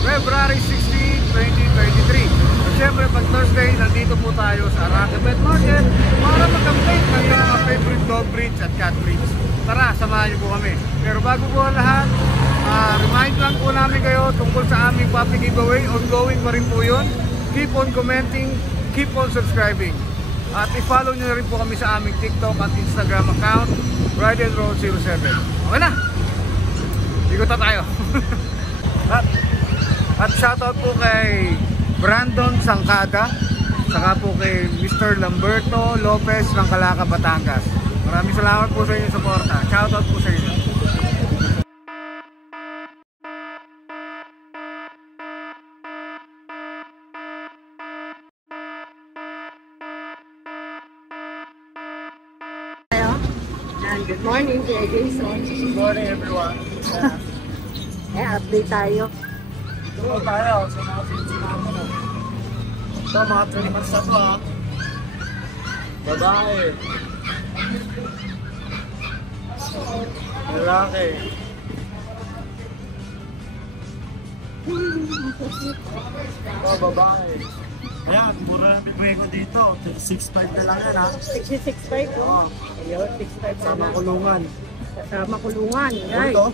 February 16, 2023. At syempre pag Thursday, nandito po tayo sa Araka Pet Market para mag-update ng mga favorite dog breeds at cat breeds. Tara, samahan niyo po kami. Pero bago po ang lahat, remind lang po namin kayo tungkol sa aming puppy giveaway. Ongoing pa rin po yun. Keep on commenting, keep on subscribing. At i-follow nyo na rin po kami sa aming TikTok at Instagram account, Ride and Roll 07. Okay na! Ikot na tayo! At shoutout po kay Brandon Sangkada, saka po kay Mr. Lamberto Lopez ng Calaca, Batangas. Maraming salamat po sa inyong suporta. Shoutout po sa inyo. Good morning, Kuya Jason. Good morning everyone. Update tayo. Ito tayo sa mga pinsin namin. Ito mga 3 months na ito. Babae. Lalaki. Ito babae. Ayan, mura na bibigay ko dito. 6.5 na lang yan ha. 66.5 po. Ayun, 6.5 Sama kulungan. Kasama kulungan. Ay. Ito?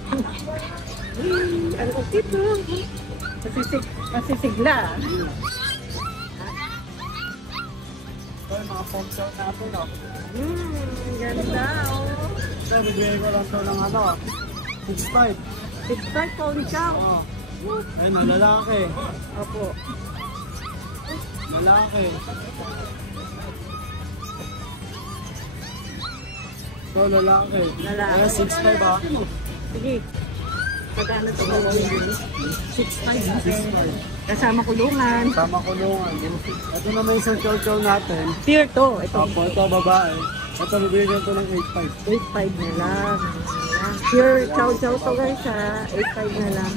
Ano ko dito? Masisigla. Ito yung mga phone shot natin o. Ganda oh. Ito, bibigay ko lang ito ng ano. 6.5. 6.5 po ulit siya. Ayun, lalaki. Opo. Lalaki. Ito, lalaki. Lalaki. Ayan, 6.5 ha. Sige. Pagkano ito? 6.5. 6.5. Kasama kulungan. Tama kulungan. Ito naman isang chow-chow natin. Pure to. Ito. Opo, ito babae. Ito, bibigyan ko ng 8.5. 8.5 na lang. Pure chow-chow to guys ha. 8.5 na lang.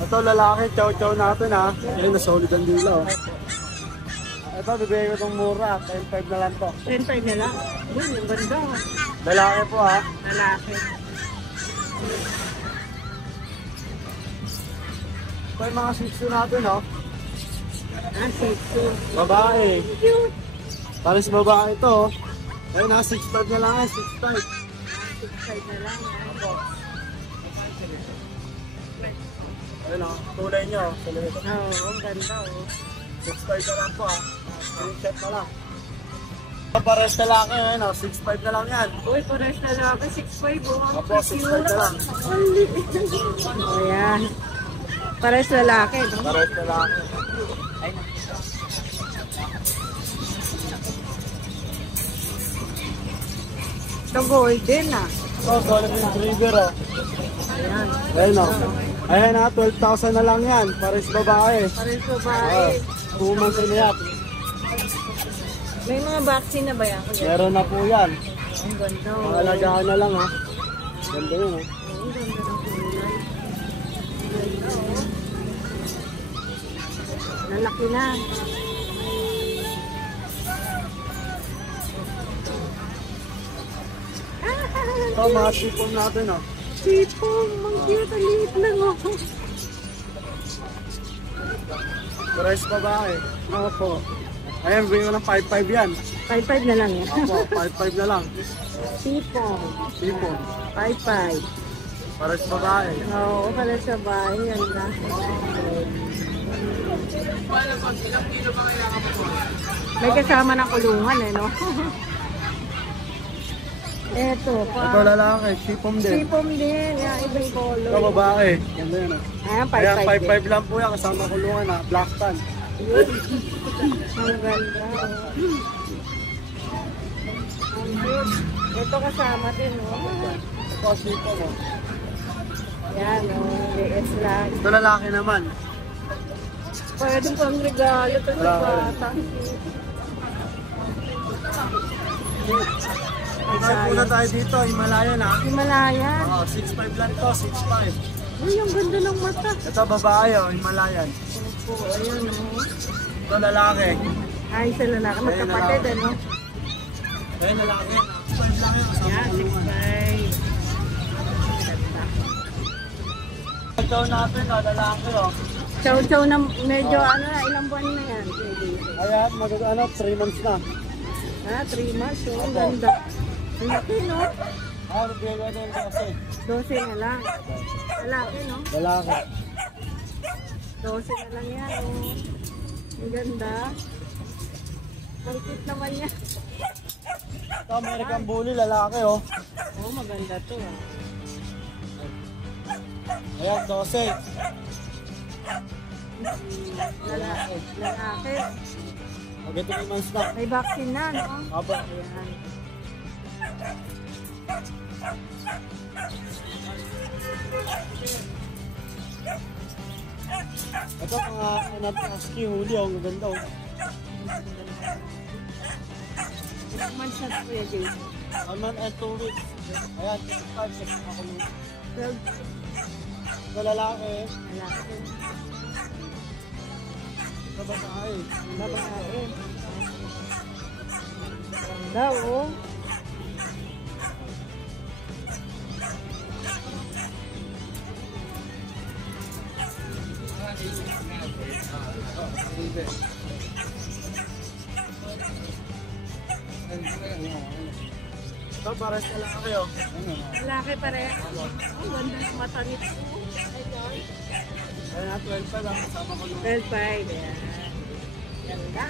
Ito, lalaki, chow-chow natin ha. Ayun, nasolid ang dilo. Ito, bibigyan ko itong mura. 10.5 na lang to. 10.5 na lang. Uy, ang ganda. Lalaki po ha. Lalaki. Ito yung mga shih tzu natin ha. Shih tzu. Babae. Cute. Pares babae ito. Ayun na, 6.5 na lang yan, 6.5. 6.5 na lang. Ayun o, tulay nyo. Oo, ang ganda oh. 6.5 na lang po ha. Screenshot na lang. Pares na lang yun, 6.5 na lang yan. Uy, pares na lang. 6.5 oh. Opo, 6.5 na lang. Ayan. Pares lalaki, no? Pares na lang. Ito golden ah. Ito, solid yung trigger o. Ayan. Ayun o. Ayan ha, 12,000 na lang yan. Pares babae. Pares babae. 2 months na yan. May mga vaccine na ba yan? Meron na po yan. Ang ganda oh. Makalagaan na lang ha. Ganda yun ha. Ang ganda ng kulay. Ganda oh. Lalaki na. Ito, mga sipon natin o. Sipon, mang cute, ang liit lang oh. Pares babae. Opo. Ayan, bigyan ko ng 5.5 yan. 5.5 na lang yan. Opo, 5.5 na lang. Sipon. Sipon. 5.5. Pares babae. Oo, pala sa bahay. Yan na. May kasama ng kulungan eh, no? Eto, pa. Ito lalaki, sipon din. Sipon din. Yan, ibang color. Ito babae. Ganda yun ha. Ayan, 5.5 Ayan, din. 5.5 lang po yan. Kasama kulungan ha. Black tan. Ang ganda. Ang cute. Ito kasama din, no? Ito, sipon o. Yan, no? DS lang. Ito lalaki naman. Pwede pang regalo ito sa bata. Ito muna tayo dito, Himalayan ha. Himalayan. 6.5 lang to, 6.5. Uy, ang ganda ng mata. Ito babae o, Himalayan. Opo, ayun, no? Ito lalaki. Ay, sa lalaki. Magkapatid, ano? Ayan, lalaki. Yan, 6'5". Chow natin, lalaki, oh. Chow-chow na medyo ano na, ilang buwan na yan. Ayan, 3 months na. 3 months, oh, ang ganda. Ang laki, no? Bigyan natin kasi. 12 na lang. Lalaki, no? Lalaki. 12 na lang yan, oh. Ang ganda. Ang cute naman yan. Ito, American Bully, lalaki, oh. Oh, maganda to, ah. Ayan, 12. Lalaki. Lalaki. Okay, 3 months na. May vaccine na, no? Aba. Ayan. Ito, mga husky, huli, oh. Ang ganda, oh. Ilang months na to, Kuya Jason? 1 month and 2 weeks. Ayan, 5 6 ako nung. 12. Ito, lalaki. Lalaki. Ito, babae. Babae. Ganda, oh. Ito, pares na lalaki, oh. Lalaki pa rin. Ang ganda ng mata nito. Ayan, 12 pa lang. Kasama ko nung. 12.5. Ayan. Ganda.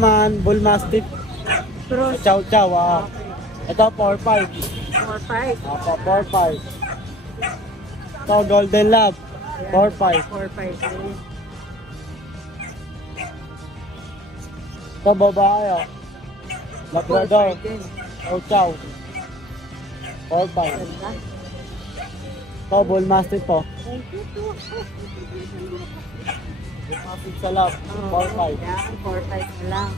Man, Bull Mastiff. Cross. Chow Chow, ah. Ito, 4-5. 4.5. Apa, 4-5. Ito, Golden Lab. 4-5. 4.5. Ito, babae, oh. Labrador. 4.5 din. Chow Chow. 4-5. Ganda. Ito, Bull Mastiff po. Thank you too. Bull Mastiff sa lab. 4-5. Yan, 4.5 na lang.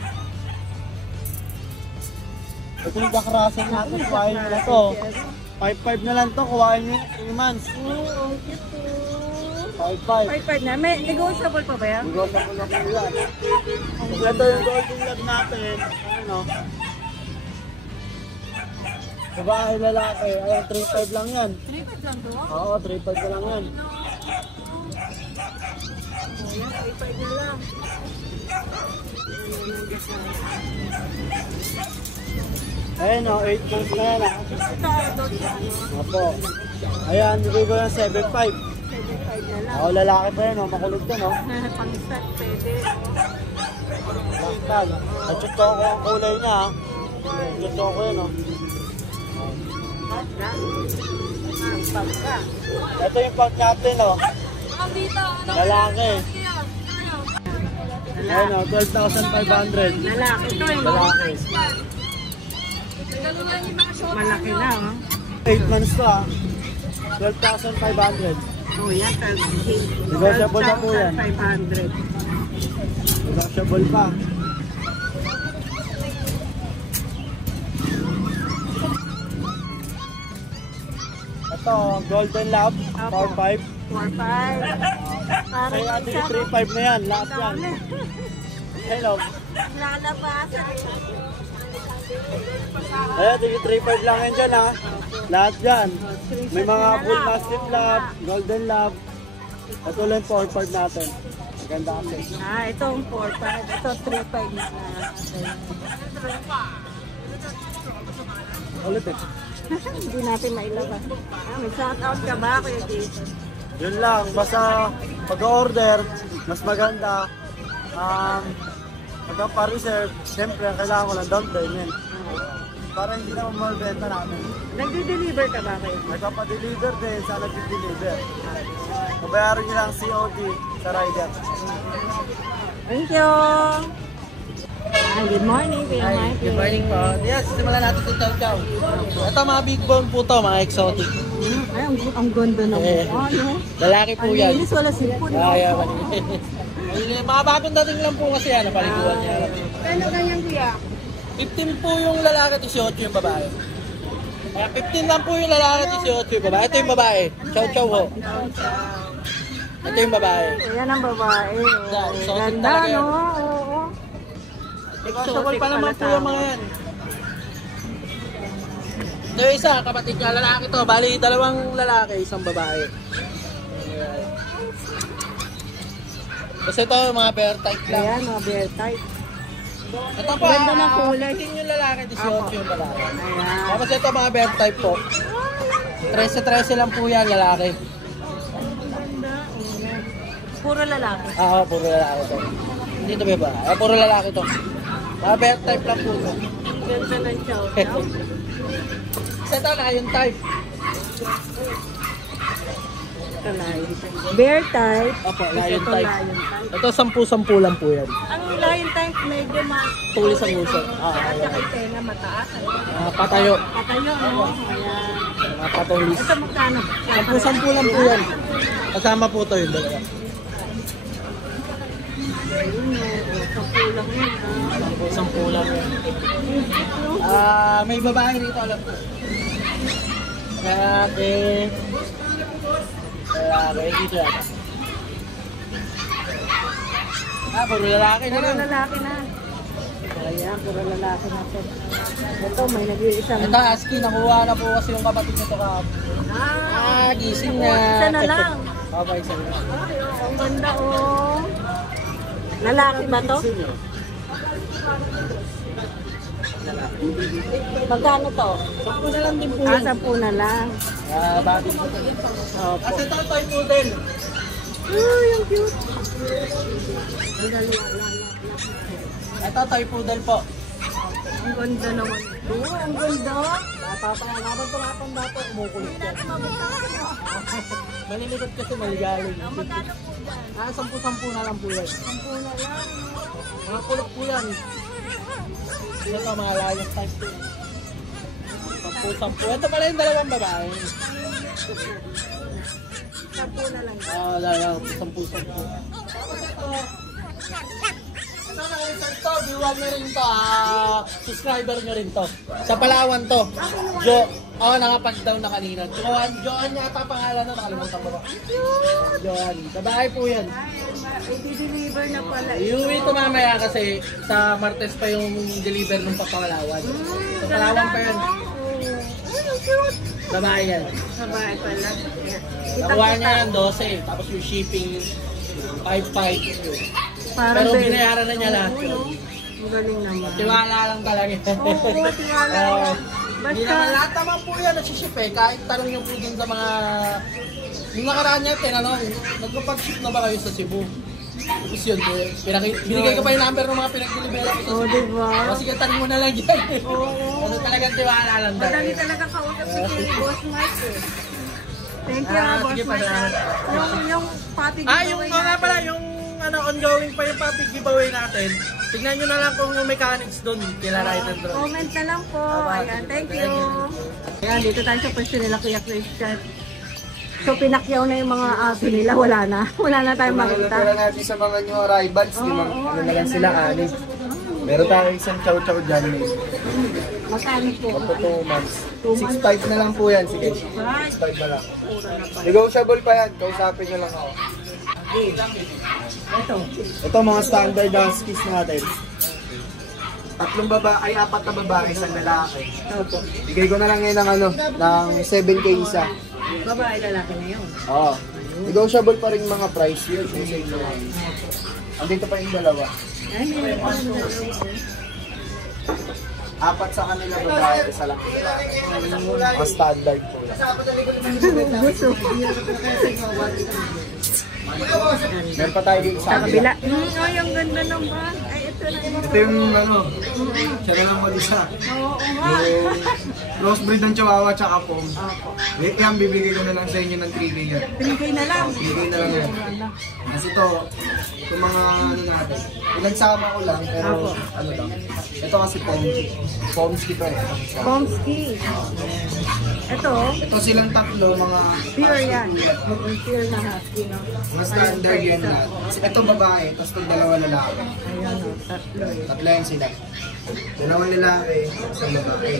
Ito yung Jack Russell natin. Kuhain nyo na to. 5-5 na lang to. Kuhain nyo 3 months. Oo, ang cute po. 5-5. 5.5 na. May negotiable pa ba yan? Gota ko na po yan. Ito yung Golden Lab natin. Ano? Babae, lalaki. Ayan, 3-5 lang yan. 3.5 lang to? Oo, 3-5 na lang yan. Ayan, 3.5 na lang. Ayan o, 8 months na yan. Ito, adult yan. Opo. Ayan, bigay ko ng 7.5. 7.5 na lang. Oo, lalaki pa yan o. Makulit yan o. Pang-start, pwede. Laktan. Natsuto ko ang kulay niya ha. Natsuto ko yan o. Pagka. Ito yung pag natin o. Lalaki. Ayan o, 12,500. Lalaki ito eh. Lalaki. Malaki na, oh. 8 months to ha. 12,500. Oh, yan. Negotiable na po yan. 12,500. Negotiable pa. Ito, Golden Lab, 4-5. 4.5. Parang Kaya ate, isa, no? 3-5 na yan, lahat yan. Hello. Lalabasan. Ayan, 3-5 lang yan dyan ha. Lahat yan. May mga Bull Mastiff Lab, Golden Lab. Ito lang 4-5 natin. Maganda kasi. Itong 4.5. Ito 3.5 na. Ulit eh. Hindi natin mailabas. May shout out ka ba, Kuya Jason? Yun lang, basta pag-order, mas maganda. Pagka-pa-reserve, siyempre, kailangan ko lang down payment. Para hindi naman mabenta namin. Nagde-deliver ka ba, Kuya? Nagpapa-deliver din sa nag-deliver. Mabayaran nyo lang COD sa rider. Thank you! Good morning, Kuya Mike. Good morning po. Yes, simulan natin sa Chow Chow. Ito mga big bone po to, mga exotic. Ay, ang ganda ng mukha, no? Lalaki po Ang yan. linis, wala sipon. Kaya, malinis. Mga bagong dating lang po kasi yan, napaliguan niya. Kano ganyan, Kuya? 15 po yung lalaki, 18 yung babae. Kaya 15 lang po yung lalaki, 18 yung babae. Ito yung babae. Chow Chow ho. Ito yung babae. Ayan ang babae. Yeah, Oh, exotic ganda, talaga yan. no? Oo. Exotic pa naman pala po yung tawag. mga yan. Ito yung isa, kapatid niya, lalaki to. Bali, dalawang lalaki, isang babae. Ayan. Kasi ito, mga bear type lang. Ayan, mga bear type. Ito po, Ganda ng kulay. 15 yung lalaki, 18 yung babae. Ayan. Tapos ito, mga bear type po. 13-13 lang po yan, lalaki. Ganda. Ayan. Puro lalaki. Oo, puro lalaki to. Hindi ito ba? Puro lalaki to. Mga bear type lang po to. Ganda ng chow chow. Kasi ito, lion type. Bear type. Opo, Ito lion type. lion type. Ito, 10-10 lang po yan. Ang lion type medyo Tulis ang uso. at saka yung tenga mataas. Patayo. Patayo, no? Ayan. Mga patulis. Ito magkano? 10-10 lang po yan. Kasama po to yung dalawa. Ayun, no? Kapulang yun, ah. 10 lang yan. May babae rito, alam ko. Lalaki. Dito yata. Puro lalaki na Puro lang. lalaki na. Ayan, puro lalaki na to. Ito, may nag-iisang... Ito, ASCII, nakuha na po kasi yung kapatid nito kahapon. Gising na. Isa na lang. Okay, isa na lang. Ay, oh, ang ganda, oh. Lalaki ba to? Magkano to? 10 na lang din po Ah, yan. 10 na lang. Bago po. Opo. Kasi ito, toy poodle. Uy, ang cute. Ang galing. Ito, toy poodle po. Ang ganda naman ito. Ang ganda. Napapangalan po natin dati, umukulit yan. Maliligot kasi maligaling. Ang magkano po dyan? 10-10 na lang po yan. 10 na lang. Mga kulot po yan. Ito, mga lion type po. 10-10. Ito pala yung dalawang babae. 10 na lang. Lalo, 10-10. Ito na rin to, viewer nyo rin to, subscriber nyo rin to. Sa Palawan to. Nakapag-down na kanina. Joan yata pangalan na, nakalimutan ko ba? Joan. Sa bahay po yan. I-deliver na pala. Iuwi ito mamaya kasi sa Martes pa yung deliver ng Papalawan. Sa Palawan pa yan. Ay, ang cute. Babae yan. Sabay pala. Nakuha niya yan 12, tapos yung shipping 5-5. Parang Pero very- binayaran na niya lahat yun. Ang galing naman. Tiwala lang talaga. Oo, tiwala lang. Hindi Basta, naman lahat naman po yan nagsiship eh. Kahit tanong niyo po dun sa mga... Yung nakaraan niya, tinanong, nagpapag-ship na ba kayo sa Cebu? Tapos yun, binigay ko pa yung number ng mga pinag-delivery ko sa oh, Cebu. diba? Kasi tanong mo na lang yan. Oo. Kasi talagang tiwala lang Madali talaga. talaga kausap si Boss Mike eh. Thank you, Boss sige, Mike. salamat. Yung papi Yung nga pala, yung ongoing pa yung puppy giveaway natin. Tignan nyo na lang kung yung mechanics doon kila Ride and Draw. Comment na lang po. Ayan, thank you. Ayan, dito tayo sa pwesto nila Kuya Christian. So, pinakyaw na yung mga aso nila. Wala na. Wala na tayong makita. Wala natin sa mga new arrivals, di ba? Oo, Ano na lang ayan sila, na. anis. Meron tayong isang chow-chow dyan. Magkano po? Magpo 2 months. 6.5 na lang po yan. Sige, 6.5 na lang. Pura na pa. Negotiable pa yan. Kausapin nyo lang ako. Ito. Ito mga standard huskies natin. 3 babae, 4 na babae, 1 lalaki. Opo. Bigay ko na lang ngayon ng 7K isa. Babae lalaki na yun. Oo. Negotiable pa rin mga price yun. Andito pa yung dalawa. Ay, may pa ng dalawa. 4 sa kanila babae, isa lang. Mga standard po lang. Gusto. Meron pa tayo dito Sa sa kabila. kabila. Ay, ang ganda naman. Ay, ito na yung... Ito yung siya na lang mag-isa. Oo nga. Yung crossbreed ng Chihuahua tsaka Pom. Opo. Yan, bibigay ko na lang sa inyo ng 3K yan. 3K na lang. Bibigay na lang yan. Kasi ito mga natin. Pinagsama ko lang, pero ano lang. Ito kasi Pomsky. Pomsky to eh. Pomsky. Ito, Ito silang tatlo, mga pure yan. Pure na husky, no? mga standard yan lahat. Ito babae, tapos itong dalawa lalaki. Ayan, no? Tatlo eh. Tatlo yan sila. Dalawang lalaki, isang babae.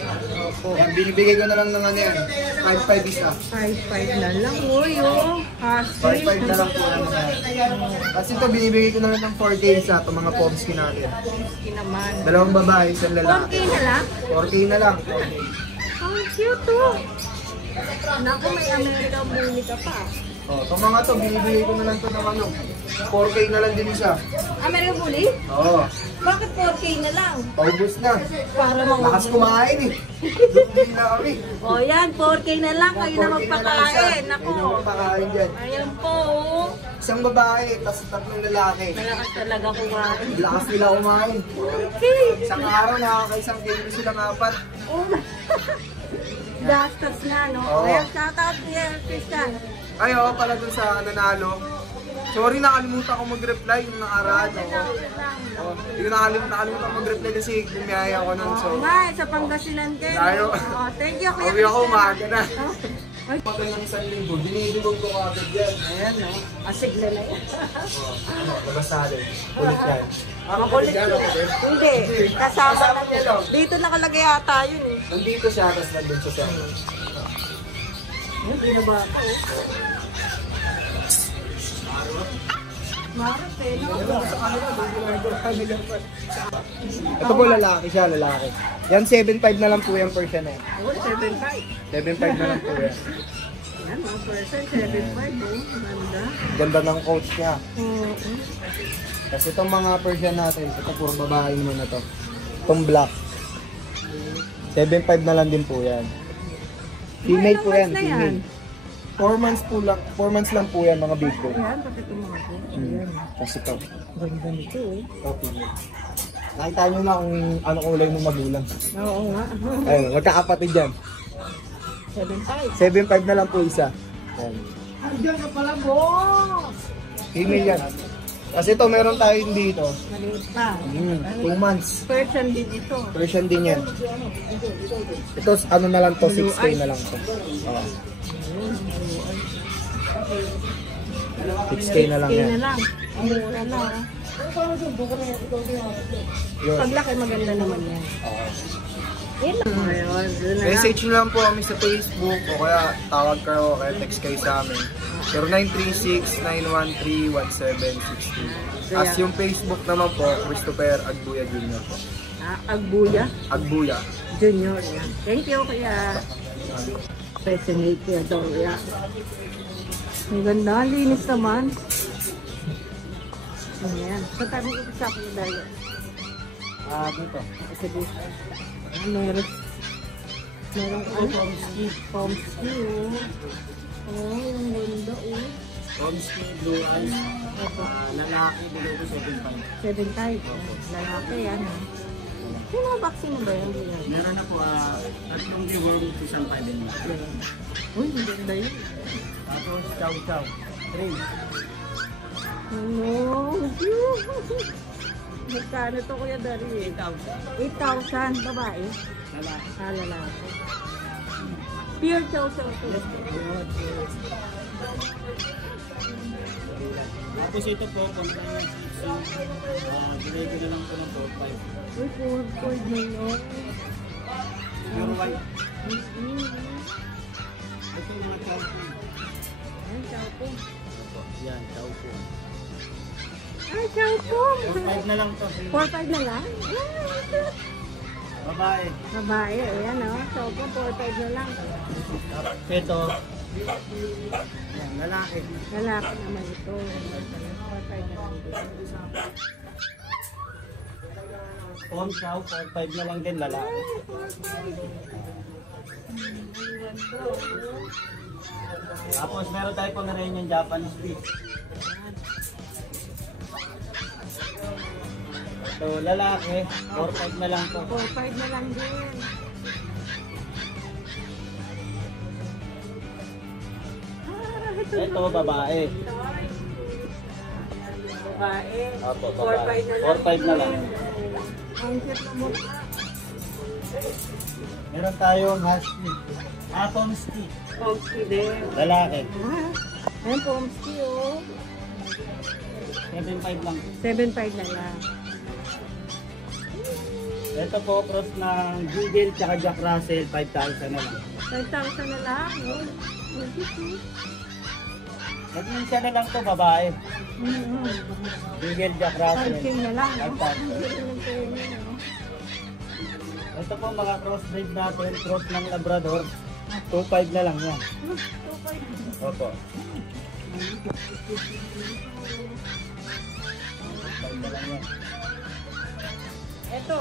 Yan, binibigay ko na lang ng ano yan. 5-5 isa. 5-5 na lang, uy, oh. Husky. 5-5 na lang po ano na. Kasi ito binibigay ko na lang ng 4K isa, itong mga pomsky natin. Husky naman. Dalawang babae, isang 4K lalaki. na lang? 4K na lang. Ang cute, oh. Naku, may American Bully ka pa. Oh, itong mga to, binibigay ko na lang ito ng ano. 4K na lang din isa. American Bully? Oo. Bakit 4K na lang? Paubos na. Para mga... Lakas kumain eh. Hindi na kami. O yan, 4K na lang. Kayo na 4K magpakain. lang Ako. isa. Kayo na magpakain dyan. Ayan po, oh. Isang babae, tapos tatlong lalaki. Malakas talaga kumain. Lakas nila kumain. Okay. Isang araw, nakakaisang kilo silang 4. Oh. Gastos na, no? Oo. Ayan, shoutout niya, Christian. Ay, oo, pala dun sa nanalo. Sorry, nakalimutan ko mag-reply yung nakaraan. Oh, hindi ko nakalimutan mag-reply kasi bumiyaya ako nun. So, Nga, sa Pangasinan kayo. Tayo. Oh, thank you, Kuya Uwi ako, Christian. umaga na. Oh. Ay, Patay ng 1,000, dinidulog ko agad yan. ayan, no? Asigla na yan. Ano, labas natin. Ulit yan. Makulit yun. Hindi, kasama na yun. Dito nakalagay ata yun eh. Nandito siya, tapos nandun siya. Hindi na ba ako? Marap eh, no? Ito po lalaki siya, lalaki. Yan, 7.5 na lang po yan per siya na yan. Oh, 7.5. 7.5 na lang po yan. Yan, mga person, 7.5 oh. Ganda. Ganda ng coach niya. Oo. Kasi itong mga Persian natin, ito puro babae naman na to. Itong black. 7.5 na lang din po yan. Female po yan, Ilang months na female. 4 months po lang, 4 months lang po yan mga big boy. Ayan, bakit ito mga to? Ayan. Kasi ito, Ganda nito eh. ito female. Nakita nyo na kung ano kulay ng magulang. Oo nga. Ayun, magkakapatid yan. 7.5. 7.5 na lang po isa. Ayan. Andiyan ka pala, boss! Female yan. Kasi ito, meron tayo dito. Maliit pa. 2 months. Person din ito. Persian din yan. Ito, ano na lang to, 6K na lang to. Oo. 6K na lang Kaya yan. na lang. Ang mura na. Yun. Paglaki maganda naman yan. Yan lang. Ayun, doon na lang. Message nyo lang po kami sa Facebook o kaya tawag kayo o kaya text kayo sa amin. 0936-913-1762. As yung Facebook naman po, Christopher Agbuya Jr. po. Agbuya Agbuya. Junior. Yan. Thank you, kaya. Fascinate kaya daw. Yan. Ang ganda, ang linis naman. Ayan. Saan tayo mag-usap niyo dahil? Dito. Kasi dito. Meron ano? Pomsky, oh. Oh, ang ganda, oh. Homesky, blue eyes, Ito. lalaki, below ko 7.5. 7 type. Lalaki yan, ha. Sino vaccine ba yan? Meron na po, tatlong deworm, isang 5 and Uy, ang ganda yun. Tapos, chow chow. 3. Ano? Magkano to, Kuya Dari? 8,000. Babae? Lalaki. Lalaki. Pure chow chow to. Tapos ito po, kung bilay ko na lang po ng 4.5. Uy, 4 na yun. Pure white. Mm-hmm. Ito yung mga chow po. Ayan, chow po. Yan, chow po. Ay, chow po. 4.5 na lang to. 4-5 na lang? Babae. Babae, ayan o. Chow po, 4-5 na lang. Ito. Yan, lalaki. Lalaki naman ito. 4-5 na lang dito. Pom chow, 4.5 na lang din, lalaki. Tapos meron tayo pang rin yung Japanese fish. So, lalaki, 4.5 na lang to. 4-5 na lang din. Ito, babae. Babae. Opo, 4-5 na lang. 4.5 na lang. Ang cute na mukha. Meron tayong husky. Pomski. Pomski din. Lalaki. Ayan, Pomski, oh. 7.5 lang. 7.5 na lang. Ito po, cross ng Beagle tsaka Jack Russell, 5,000 na lang. 5,000 na lang, oh. Nag-iisa na lang to, babae. Beagle Jack Russell. 5K na lang, oh. 5,000. Ito po mga crossbreed natin, cross ng Labrador. 2.5 na lang yan. 2.5. Opo. Ito,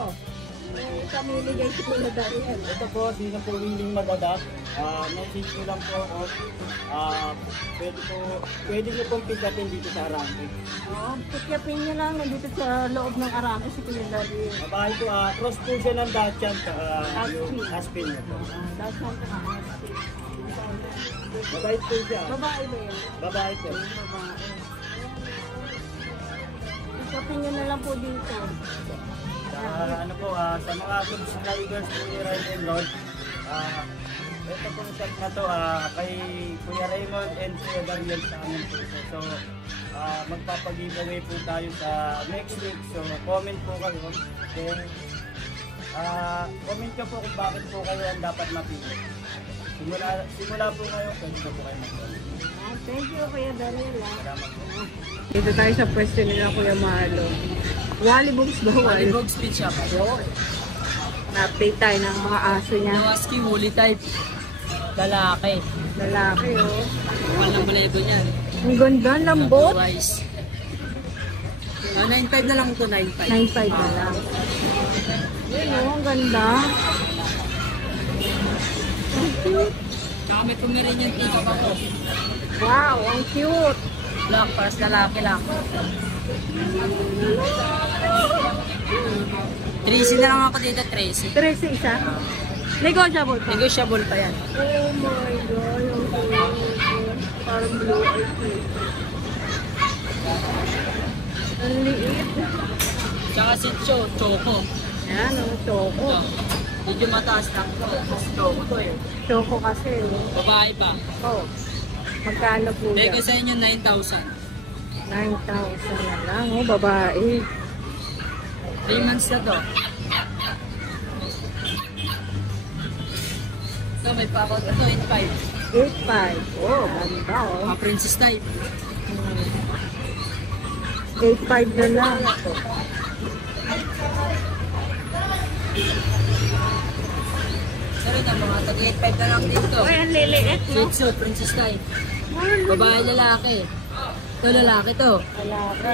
may pamimigay si Kuya Dariel. Ito po, di na po willing mag-adapt. Message ko lang po ako. Pwede nyo pong pigatin dito sa Arangke. Oo, pikyapin niyo lang nandito sa loob ng Arangke si Kuya Dariel. Babae po, cross po siya ng Dachshund tsaka yung Aspin. Aspin niya po. That's not the Babae po siya. Babae ba yun? Babae po. Babae. Pikyapin niyo na lang po dito. Ano po, sa mga subscribers po ni Ryan Lord, ito pong shot na to kay Kuya Raymond and Kuya Dariel sa amin po. So, magpapag-giveaway po tayo sa next week. So, comment po kayo. Then, comment nyo po kung bakit po kayo ang dapat mapili. Simula po kayo, pwede na po kayo mag-comment. Thank you, Kuya Dariel. Salamat po. Dito tayo sa pwesto nila, Kuya Marlo. Wally Bugs ba? Wally Dog speed shop. Na-update tayo ng mga aso niya. Husky, woolly type. Lalaki. Lalaki, oh. Mahal ng balayibo niyan. Ang ganda, lambot. Otherwise, 9.5 na lang ito, 9.5. 9.5 na lang. Yun, oh, ang ganda. Ang cute. Tsaka may pumirin yung tika pa ko. Wow, ang cute. Black, paras lalaki lang. 13 na lang ako dito, 13. 13 isa. Negotiable pa. Negotiable pa yan. Oh my God, ang cute. Parang blue eyes. Ang liit. Tsaka si Choco. Yan, ang choco. Ito. Medyo mataas lang ito. Choco to eh. Choco kasi, oh. Babae pa. Oh. Magkano po Bigay ko yan? sa inyo 9,000. 9,000 na lang, oh, babae. 3 months na to. Ito may pakot. Ito 8.5. 8,500. Oh, ganda, oh. Mga princess type. 8,500 na lang. Pero ito mga tag 8.5 na lang dito. Uy, ang liliit, no? Shih Tzu, princess type. Babae lalaki. Ito lalaki to. Lalaki.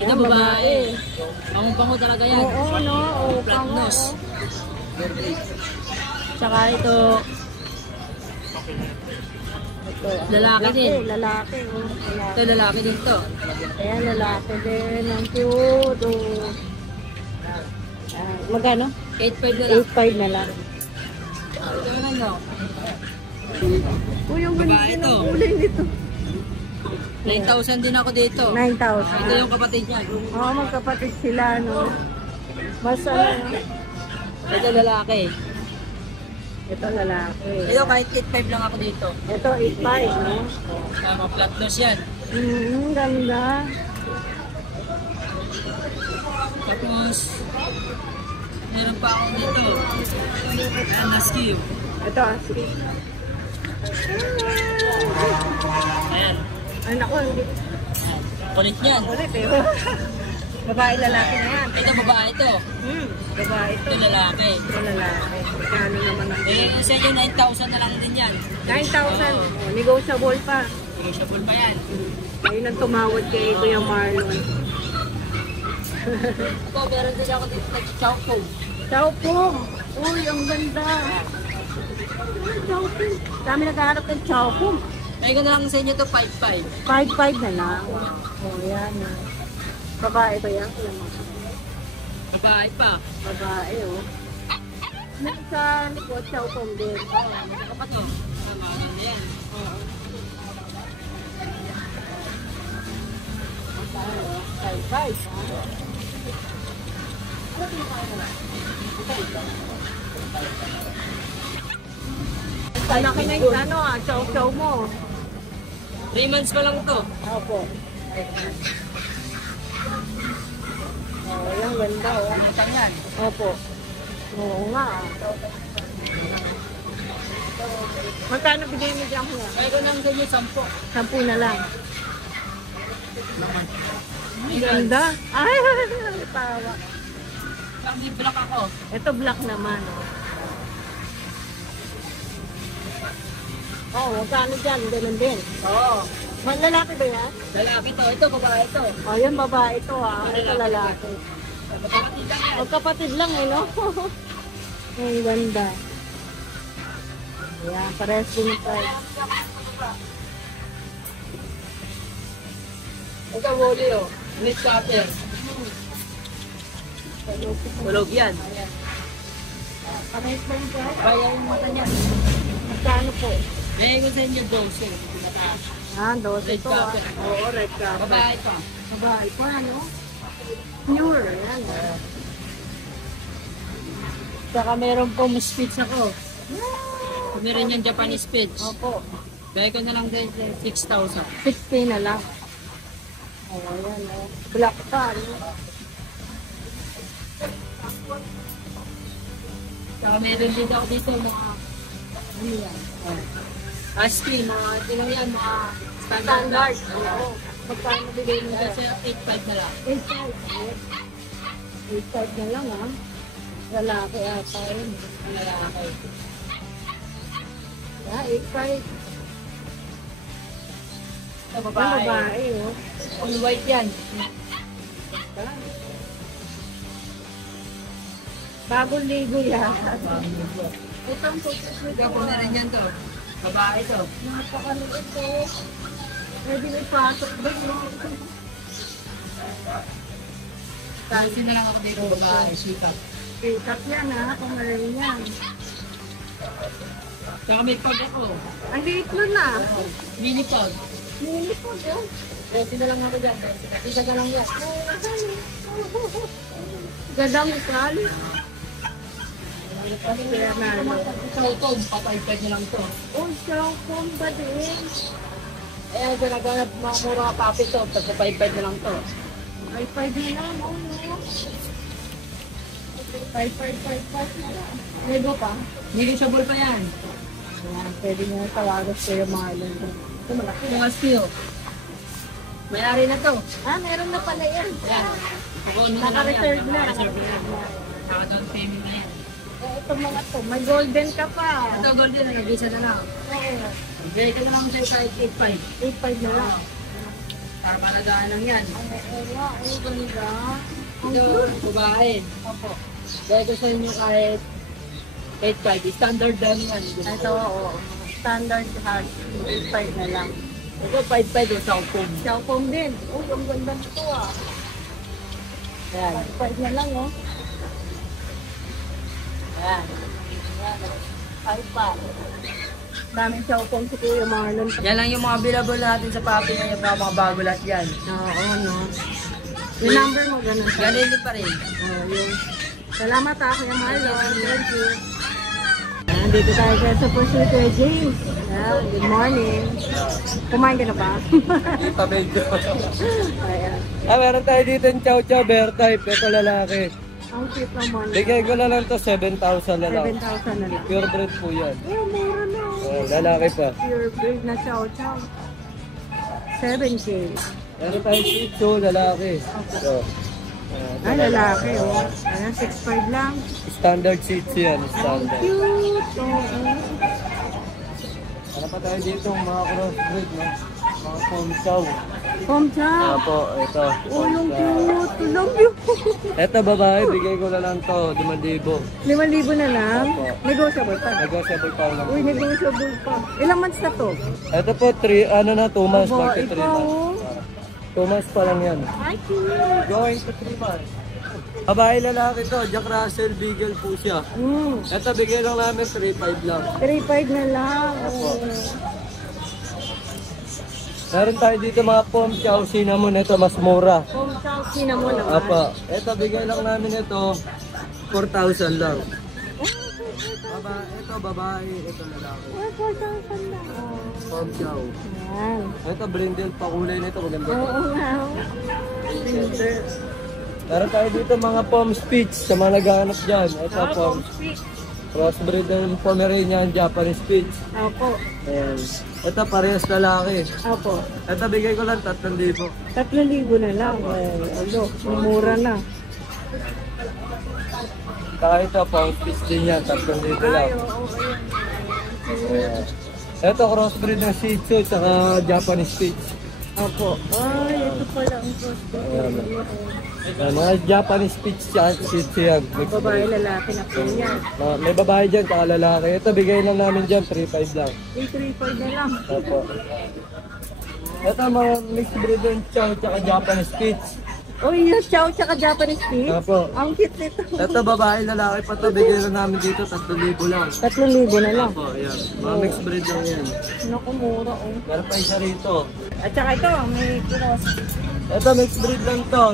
Ito babae. Pango-pango talaga yan. Oo, no? Oo, Flat pango. nose. Tsaka ito, Ito, Lalaki din. Lalaki, oh. ito lalaki din to. Ayan, lalaki din. Ang cute, oh. Magkano? 8.5 na lang. 8,500 na lang. Ito na no. Uy, ang Babae ganda to. ng kulay nito. 9,000 din ako dito. 9,000. Ito yung kapatid niyan. Oo, magkapatid sila, no? Mas ano, Ito lalaki. ito lalaki. Ito kahit 8.5 lang ako dito. Ito, 8,500, no? Tama, flat nose yan. Ganda. Tapos, meron pa ako dito. Ayan, husky. Ito, asli. Ayan. Ay, naku, hindi. Kulit niyan. Ulit, eh. Babae, lalaki na yan. Ito babae ito. Babae ito. Ito lalaki. Ito lalaki. Kano naman ang Bigay ko sa inyo 9,000 na lang din yan. 9,000. Oh, negotiable pa. Negotiable pa yan. Ayun ang tumawad kay Kuya Marlon. Ito, meron din ako dito na chow food. Chow Pong. Uy, ang ganda. Chow Pong. Dami naghahanap ng Chow Pong. Bigay ko na lang sa inyo ito 5.5. 5,500 na lang. Oh, yan. Babae ba yan? Babae pa. Babae, oh. Sa likod, Chow Pong din. Ano pa to? Maganda yan. Malaki na yung ano chow-chow mo. 3 months pa lang to. Opo. Oh, yung ganda oh. Utang yan. Opo. Oo nga. Magkano bigay mo dyan mo? Kaya ko nang ganyan 10. 10 na lang. Ang ganda. Ay, tawa. Hindi black ako. Ito black naman. Oh, magkano dyan? Ganun din. Oo. Lalaki ba yan? Lalaki to. Ito, babae to. Oh, yan babae ito ah. Ito lalaki. Magkakatid lang yan. Magkapatid lang eh, no? Ang ganda. Ayan, parehas din yung price. Ito, Wally oh. Meat cutter. Tulog yan. Parehas ba yung price? Kaya yung mata niyan. Magkano po? May ko sa inyo 12. Ah, 12 Red ito ah. carpet. Oo, red carpet. Babae pa. Babae pa, ano? Pure, yan. Saka meron pong speech ako. Meron yung Japanese speech. Opo. Gaya ko na lang din 6,000. 6K na lang. Oh, ayan oh. Black pa, ano? Saka meron din ako dito mga ano yan. ASCII, mga tingnan yan, mga Standard. Oo. Magkano bigay mo dyan? Kasi 8,500 na lang. 8.5. 8.5 na lang ah. Lalaki ata yun. Ang lalaki. Yeah, 8.5. Ito Ang babae. babae oh. All white yan. Bagong ligo yan. Ito ang photos mo. Ito po meron yan to. Babae to. Napakaliit oh. Pwede may pasok ba yun? Kasi na lang ako dito babae. Sikat. Pikat yan ha, pamarin yan. Saka may pag ako. Ang liit nun na. Mini pag. Mini po yun. Kasi na lang ako dyan. Isa ka lang yan. Gadang ikali. Kaya na ano. Cellphone, patay-pad niya lang to. Oh, cellphone ba din? Eh, ganaganap mga mura papi to. Tapos 5-5 na lang to. Ay, 5 na lang. Oh, no. 5 na lang. Lego pa? Negotiable pa yan. Ayan, pwede nyo tawagan sa yung mga lego. Ito malaki. Mga steel. May-ari na to. Ah, meron na pala yan. Yan. Naka-reserve na. Naka-reserve na yan. Naka-down payment na yan. Eh, ito mga to. May golden ka pa. Ito, golden na. Nag-isa na lang. Oo. Bigay ko na lang sa'yo kahit 8-5. 8.5 na lang. Para malagaan lang yan. Wala, ay ganda. Ang Ito, cute. babae. Opo. Bigay ko sa inyo kahit 8-5. Standard lang yan. Ito, oo. Standard hard. 8.5 na lang. Ito, 5-5 o cellphone. Xiaopong din. Oh, ang ganda nito ah. Yan. 5 na lang oh. Yan. Ay pa. Daming Xiaopong si Kuya Marlon. Yan lang yung mga available natin sa papi ngayon. Mga bago lahat yan. Oo, no. Yung number mo, ganun siya. Ganun din pa rin. Yung... Salamat Kuya Marlon. Thank you. Nandito tayo sa Pursuit Kuya James. Good morning. Kumain ka na ba? Ito medyo. Ayan. Meron tayo dito yung chow chow bear type. Ito lalaki. Ang cute naman. Bigay ko na lang to 7,000 na lang. 7,000 na lang. Pure breed po yan. Oh, mura na. Lalaki pa. Pure breed na chow chow. 7K. Meron tayo shih tzu, lalaki. Ito. Ay, lalaki oh. Ayan, 6.5 lang. Standard shih tzu yan. Standard. Cute. Oo. Ano pa tayo dito mga crossbreed, no? Mga pom chow. Pom chow. Apo, ito. Oh, yung cute. Love you. Ito babae, bigay ko na lang to, 5,000. 5,000 na lang. Opo. Negotiable pa. Negotiable pa lang. Uy, negotiable pa. Ilang months na to? Ito po, 2 months, Aba, magka 3 ikaw. months. 2 months pa lang yan. Ay, cute. Going to 3 months. Babae lalaki to, Jack Russell Beagle po siya. Ito, bigay lang namin 3,500 lang. 3.5 na lang. Opo. Meron tayo dito mga pom chow cinnamon, ito mas mura. Pom chow, cinnamon naman. Apa, ito bigay lang namin ito 4,000 lang. ito babae, ito lalaki. Ay, 4,000 lang. Oh. Pom chow. Yan. Ito brindle, pakulay na ito, maganda. Oo nga. Meron tayo dito mga pom spitz sa mga naghahanap dyan. Ito pom. Crossbreed ng Pomeranian Japanese Spitz. Opo. Ayan. Ito parehas lalaki. Opo. Ito bigay ko lang 3,000. 3,000 na lang. Alo, mura na. Kahit ito, pang Spitz din yan, 3,000 lang. Ay, oo, Ayan. Ito crossbreed ng Shih Tzu at Japanese Spitz. Opo. Ay, ito pala ang Ayan. crossbreed. Ayan, mga Japanese Spitz yan, Shih Tzu yan. Mixed Babae, breed. lalaki na po yan. May babae dyan, saka lalaki. Ito bigay lang namin dyan, 3,500 lang. 3,500 na lang. Opo. Ito mga mixed breed ng Chow at Japanese Spitz. Uy, yung chow tsaka Japanese fish. Opo. Ang cute nito. Ito babae, lalaki pa to, bigay lang namin dito 3,000 lang. 3,000 na lang. Opo, ayan. Mga mixed breed lang yan. Naku, mura oh. Meron pa isa rito. At saka ito, may cross. Ito mixed breed lang to,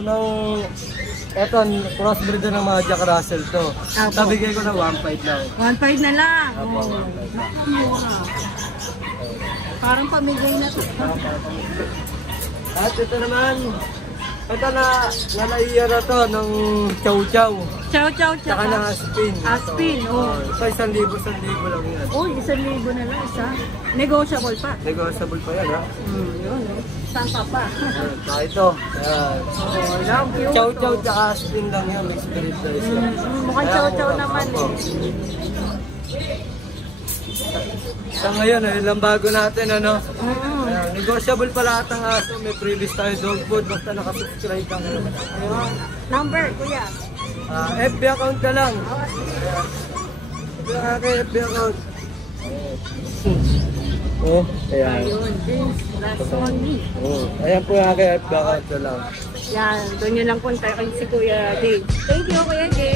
ito crossbreed na ng mga Jack Russell to. Opo. Ito bigay ko na 1,500 lang. 1,500 na lang. Opo. Oh, naku, mura. Parang pamigay na to. At ito naman, ito na nalaiya na to ng Chow Chow. Chow chow Tsaka ng tsaka. Aspin. Aspin, oh. Ito 1,000 lang yan. Uy, 1,000 na lang isa. Negotiable pa. Negotiable pa yan ha. Yun oh. Saan ka pa? Ayan, saka ito. Ayan. Oh, love you. Chow Chow tsaka Aspin lang yan, mixed breed na isa. Mukhang chow chow naman Opo. eh. Sa ngayon, yun lang bago natin, ano? Mm. Ayan, negotiable pa lahat ng aso. May previous tayo dog food. Basta nakasubscribe ka ngayon. Ayun. Number, kuya. FB account ka lang. Ito yung aking FB account. Oh, ayan. Ayun, James Rasoni. Oh, ayan po yung aking FB account ka lang. Yan, doon nyo lang punta kay si Kuya Dave. Thank you, Kuya Dave.